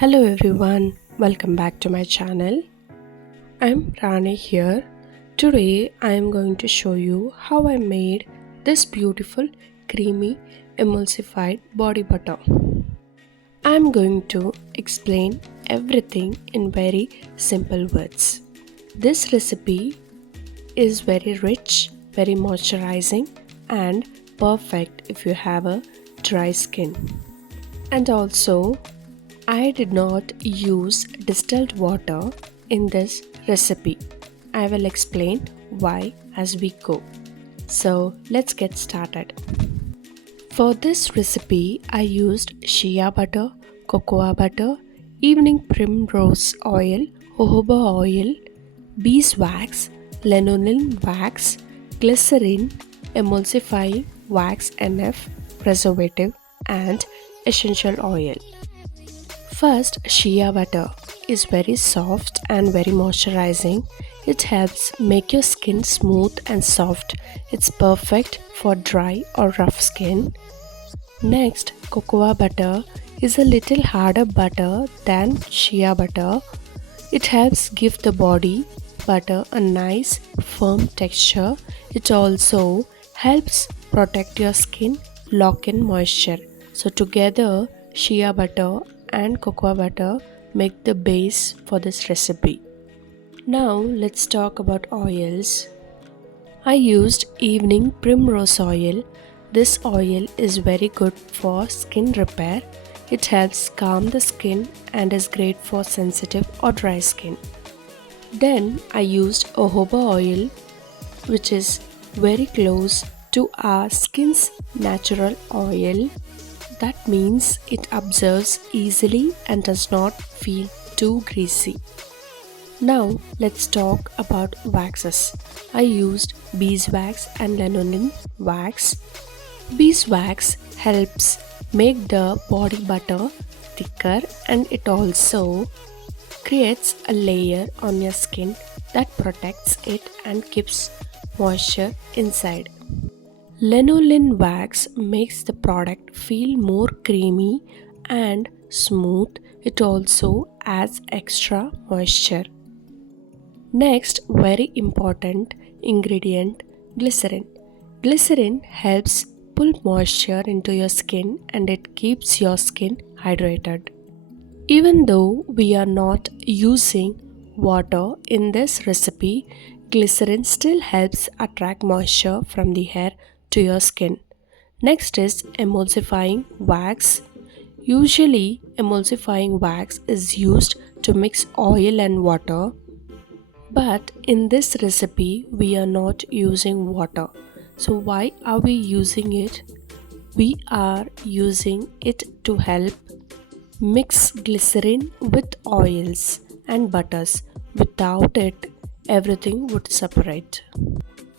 Hello everyone, welcome back to my channel. I'm Rani here. Today I am going to show you how I made this beautiful creamy emulsified body butter. I'm going to explain everything in very simple words. This recipe is very rich, very moisturizing and perfect if you have a dry skin. And also I did not use distilled water in this recipe. I will explain why as we go. So let's get started. For this recipe, I used Shea Butter, cocoa butter, evening Primrose Oil, Jojoba Oil, Beeswax, Lanolin Wax, Glycerin, Emulsifying Wax NF, Preservative and Essential Oil. First, Shea Butter is very soft and very moisturizing. It helps make your skin smooth and soft. It's perfect for dry or rough skin. Next, Cocoa Butter is a little harder butter than Shea Butter. It helps give the body butter a nice firm texture. It also helps protect your skin, lock in moisture. So together, Shea Butter and cocoa butter make the base for this recipe. Now let's talk about oils. I used evening Primrose Oil. This oil is very good for skin repair. It helps calm the skin and is great for sensitive or dry skin. Then I used Jojoba Oil, which is very close to our skin's natural oil. That means it absorbs easily and does not feel too greasy. Now let's talk about waxes. I used Beeswax and Lanolin Wax. Beeswax helps make the body butter thicker and it also creates a layer on your skin that protects it and keeps moisture inside. Lanolin wax makes the product feel more creamy and smooth. It also adds extra moisture. Next, very important ingredient, glycerin. Glycerin helps pull moisture into your skin and it keeps your skin hydrated. Even though we are not using water in this recipe, glycerin still helps attract moisture from the hair to your skin. Next is emulsifying wax. Usually, emulsifying wax is used to mix oil and water, but in this recipe, we are not using water. So, why are we using it? We are using it to help mix glycerin with oils and butters. Without it, everything would separate.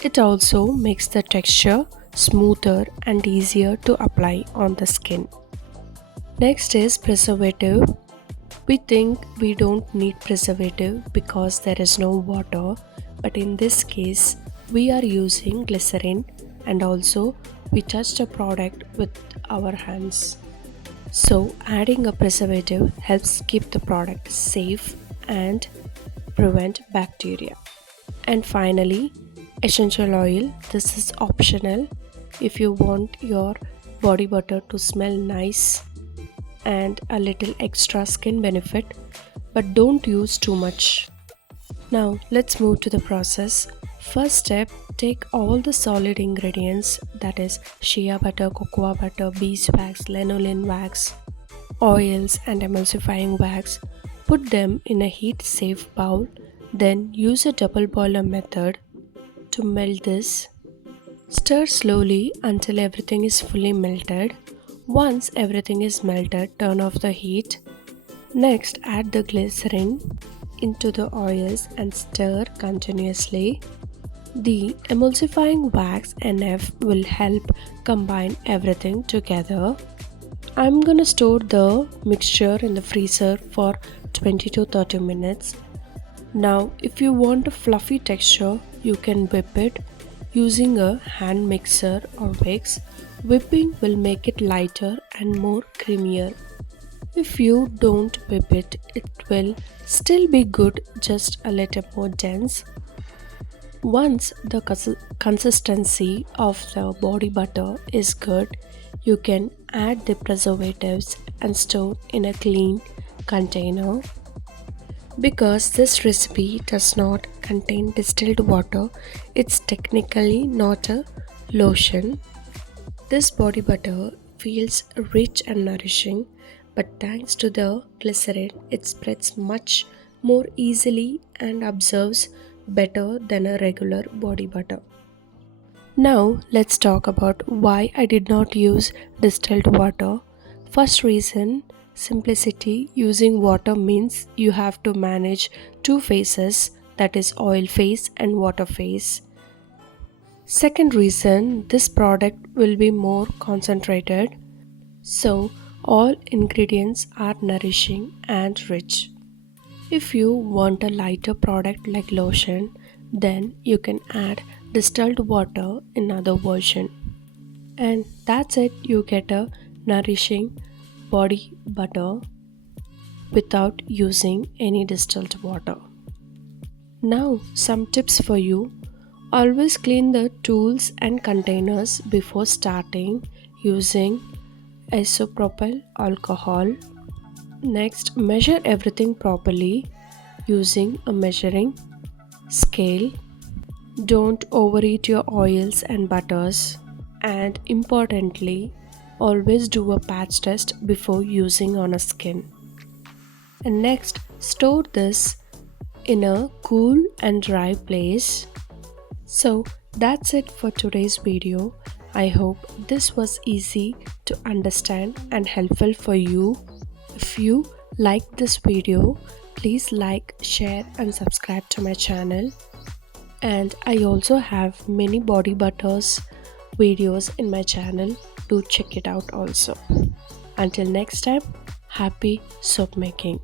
It also makes the texture smoother and easier to apply on the skin. Next is preservative. We think we don't need preservative because there is no water, but in this case we are using glycerin and also we touch the product with our hands. So adding a preservative helps keep the product safe and prevent bacteria. And finally, essential oil. This is optional if you want your body butter to smell nice and a little extra skin benefit, but don't use too much. Now let's move to the process. First step, take all the solid ingredients, that is shea butter, cocoa butter, beeswax, lanolin wax, oils and emulsifying wax. Put them in a heat safe bowl. Then use a double boiler method to melt this. Stir slowly until everything is fully melted. Once everything is melted, turn off the heat. Next, add the glycerin into the oils and stir continuously. The emulsifying wax NF will help combine everything together. I'm gonna store the mixture in the freezer for 20 to 30 minutes. Now, if you want a fluffy texture, you can whip it using a hand mixer or whisk. Whipping will make it lighter and more creamier. If you don't whip it, it will still be good, just a little more dense. Once the consistency of the body butter is good, you can add the preservatives and store in a clean container. Because this recipe does not contain distilled water, it's technically not a lotion. This body butter feels rich and nourishing, but thanks to the glycerin, it spreads much more easily and absorbs better than a regular body butter. Now, let's talk about why I did not use distilled water. First reason, simplicity. Using water means you have to manage two phases, that is, oil phase and water phase. Second reason, this product will be more concentrated, so all ingredients are nourishing and rich. If you want a lighter product like lotion, then you can add distilled water in other version. And that's it, you get a nourishing body butter without using any distilled water. Now, some tips for you. Always clean the tools and containers before starting using isopropyl alcohol. Next, measure everything properly using a measuring scale. Don't overeat your oils and butters. And importantly, always do a patch test before using on a skin. And next, store this in a cool and dry place. So that's it for today's video. I hope this was easy to understand and helpful for you. If you like this video, please like, share and subscribe to my channel. And I also have many body butters videos in my channel. Do check it out also. Until next time, happy soap making.